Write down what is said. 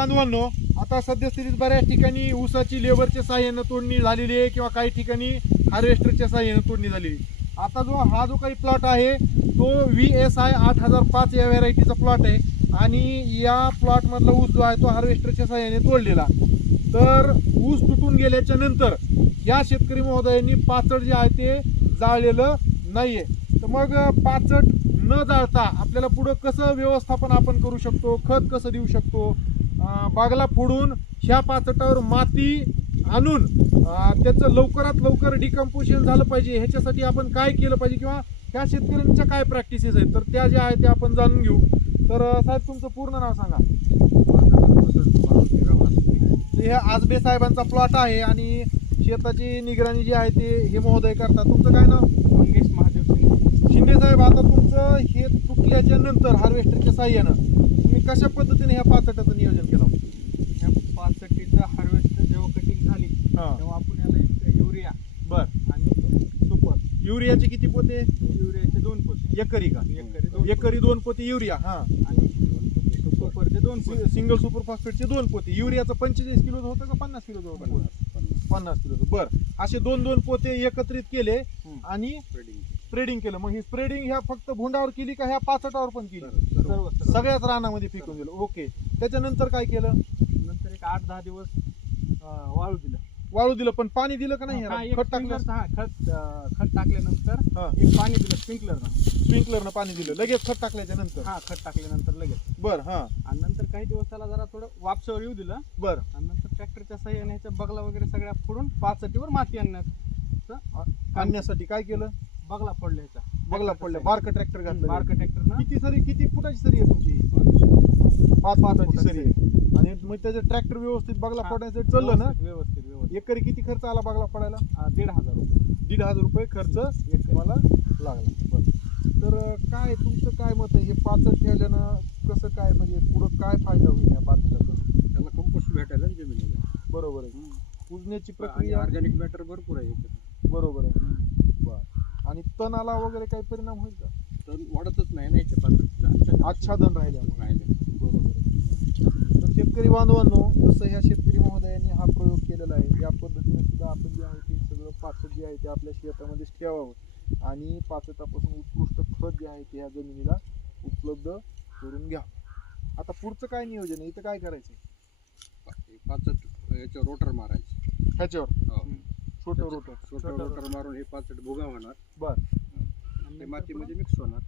बांधवांनो आता सद्यस्थितीत बऱ्याच ठिकाणी ऊसाची लेबरच्या साह्यानं तोडणी झालेली आहे किंवा काही ठिकाणी हार्वेस्टरच्या साह्यानं तोडणी झालेली आहे. आता जो हा जो काही प्लॉट आहे तो व्ही एस आय आठ हजार पाच या व्हेरायटीचा प्लॉट आहे आणि या प्लॉटमधला ऊस जो आहे तो हार्वेस्टरच्या साह्याने तोडलेला तर ऊस तुटून गेल्याच्यानंतर या शेतकरी महोदयांनी पाचट जे आहे ते जाळलेलं नाहीये तर मग पाचट न जाळता आपल्याला पुढं कसं व्यवस्थापन आपण करू शकतो खत कसं देऊ शकतो बागला फोडून ह्या पाचटावर माती आणून त्याचं लवकरात लवकर डिकम्पोशन झालं पाहिजे. ह्याच्यासाठी आपण काय केलं पाहिजे किंवा त्या शेतकऱ्यांच्या काय प्रॅक्टिसेस आहेत? तर त्या ज्या आहेत त्या आपण जाणून घेऊ. तर साहेब तुमचं पूर्ण नाव सांगा. हे आजबे साहेबांचा प्लॉट आहे आणि शेताची निगराणी जी आहे ते हे महोदय करतात. तुमचं काय नाव? मंगेश महादेव शिंदे साहेब आता तुमचं हे तुटल्याच्या नंतर हार्वेस्टरच्या साह्यानं तुम्ही कशा पद्धतीने ह्या पाचटाचं नियोजन केलं? ह्या पाचटीचं हार्वेस्ट जेव्हा कटिंग झाली हा. तेव्हा आपण याला एक युरिया बर. आणि सुपर. युरियाचे किती पोते? युरियाचे दोन पोते. एकरी का? एकरी दोन एकरी दोन पोते युरिया हा. आणि सुपरचे दोन पोते. सिंगल सुपर फॉस्फेटचे दोन पोते. युरियाचं पंचेचाळीस किलो होतं का पन्नास किलो होतं? पन्नास किलो बर. असे दोन दोन पोते एकत्रित केले हम्म. आणि स्प्रेडिंग केलं. मग ही स्प्रेडिंग ह्या फक्त भोंडावर केली का ह्या पाचटावर पण केली? सर्व. सगळ्याच रानामध्ये फेकून दिलं. ओके. त्याच्यानंतर काय केलं? नंतर एक आठ दहा दिवस वाळू दिलं. वाळू दिलं पण पाणी दिलं का नाही हा, खत टाकलं? हा, खत खत टाकल्यानंतर एक पाणी दिलं स्प्रिंकलर स्प्रिंकलरनं पाणी दिलं. लगेच खत टाकल्याच्या नंतर? हा खत टाकल्यानंतर लगेच. बर हा. आणि नंतर काही दिवस त्याला जरा थोडं वापसावर येऊ दिलं. बर. आणि नंतर ट्रॅक्टरच्या साह्याने ह्याच्या बगला वगैरे सगळ्या फोडून पाचसाठीवर माती आणण्यात आणण्यासाठी काय केलं? बगला फोडल्या ह्याचा बगला पडल्या बारक ट्रॅक्टर घातलं बारक ट्रॅक्टरनं किती सरी किती फुटाची सरी आहे तुमची? पाच पाचाची सरी. आहे आणि मग त्याचं ट्रॅक्टर व्यवस्थित बगला पडण्यासाठी चाललं ना? व्यवस्थित व्यवस्थित एकरी किती खर्च आला बगला पडायला हा, दीड हजार रुपये. दीड हजार रुपये खर्च एकरी. तुम्हाला लागला. बरं. तर काय तुमचं काय मत आहे? हे पाचट ठेवल्यानं कसं काय म्हणजे पुढं काय फायदा होईल या पाचटाचा त्याला कंपोस्ट भेटायला जमिनीला. बरोबर आहे. पुजण्याची आणि प्रक्रिया ऑर्गॅनिक मॅटर भरपूर आहे. बरोबर आहे. आणि तणाला वगैरे काही परिणाम होईल का तर वाढतच नाही ना याच्या पात्रात. आच्छादन राहिल्यामुळे. राहिले. बरोबर. तर शेतकरी बांधवांनो जसं ह्या शेतकरी महोदयांनी हा प्रयोग केलेला आहे या पद्धतीने सुद्धा आपण जे आहे ते सगळं पाचट जे आहे ते आपल्या शेतामध्येच ठेवावं. आणि पाचटापासून उत्कृष्ट खत जे आहे ते ह्या जमिनीला उपलब्ध करून घ्या. आता पुढचं काय नियोजन आहे? इथं काय करायचं पाचट याच्यावर रोटर मारायचे. ह्याच्यावर. छोटं रोटर छोटं रोटर मारून हे पाचट भुगा होणार. बर. आणि ते मातीमध्ये मिक्स होणार.